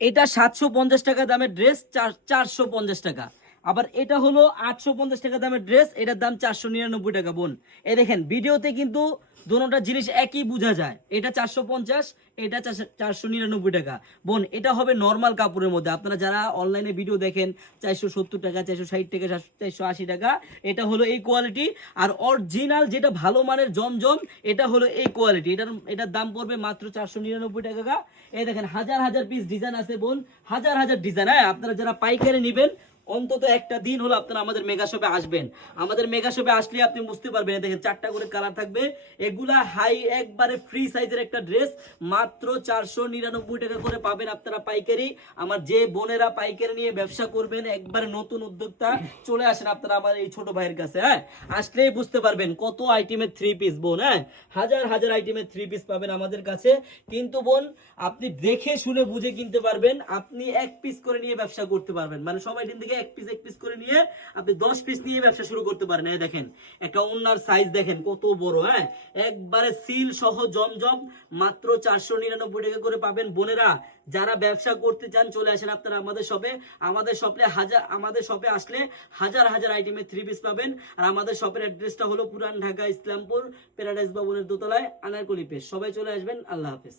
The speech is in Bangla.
এটা 750 টাকা দামের ড্রেস 450 টাকা। আবার এটা হলো 850 টাকা দামের ড্রেস, এটার দাম 499 টাকা। বোন এই দেখেন ভিডিওতে কিন্তু দোনোটা জিনিস একই বোঝা যায়, এটা 450, এটা 499 টাকা। বোন এটা হবে নর্মাল কাপড়ের মধ্যে, আপনারা যারা অনলাইনে ভিডিও দেখেন 470 টাকা, 460 টাকা, 480 টাকা, এটা হলো এই কোয়ালিটি। আর অরিজিনাল যেটা ভালো মানের জমজম, এটা হলো এই কোয়ালিটি, এটার দাম পড়বে মাত্র 499 টাকা। এই দেখেন হাজার হাজার পিস ডিজাইন আছে বোন, হাজার হাজার ডিজাইন। হ্যাঁ, আপনারা যারা পাইকারি নেবেন অন্তত একটা দিন হলো আপনারা আমাদের মেগা শপে আসবেন। আমাদের মেগা শপে আসলে আপনি বুঝতে পারবেন। দেখেন 4টা করে কালার থাকবে, এগুলা হাই একবারে ফ্রি সাইজের একটা ড্রেস, মাত্র 499 টাকা করে পাবেন আপনারা পাইকারি। আমার যে বোনেরা পাইকারি নিয়ে ব্যবসা করবেন, একবারে নতুন উদ্যোক্তা, চলে আসেন আপনারা আমার এই ছোট ভাইয়ের কাছে। হ্যাঁ, আসলেই বুঝতে পারবেন কত আইটেমের থ্রি পিস বোন। হ্যাঁ, হাজার হাজার আইটেমের থ্রি পিস পাবেন আমাদের কাছে। কিন্তু বোন আপনি দেখে শুনে বুঝে কিনতে পারবেন, আপনি এক পিস করে নিয়ে ব্যবসা করতে পারবেন। মানে সবাই দিন থেকে এক পিস করে নিয়ে আপনি 10 পিস নিয়ে ব্যবসা শুরু করতে পারেন। এই দেখেন একটা ওন্নার সাইজ দেখেন কত বড়। হ্যাঁ, একবারে সিল সহ জমজম, মাত্র 499 টাকা করে পাবেন। বোনেরা যারা ব্যবসা করতে চান চলে আসেন আপনারা আমাদের শপে। আমাদের শপে আসলে হাজার হাজার আইটেমের থ্রি পিস পাবেন। আর আমাদের শপের অ্যাড্রেসটা হলো পুরান ঢাকা ইসলামপুর প্যারাডাইস ভবনের দোতলায়, আনারকলি পেজ। সবাই চলে আসবেন। আল্লাহ হাফেজ।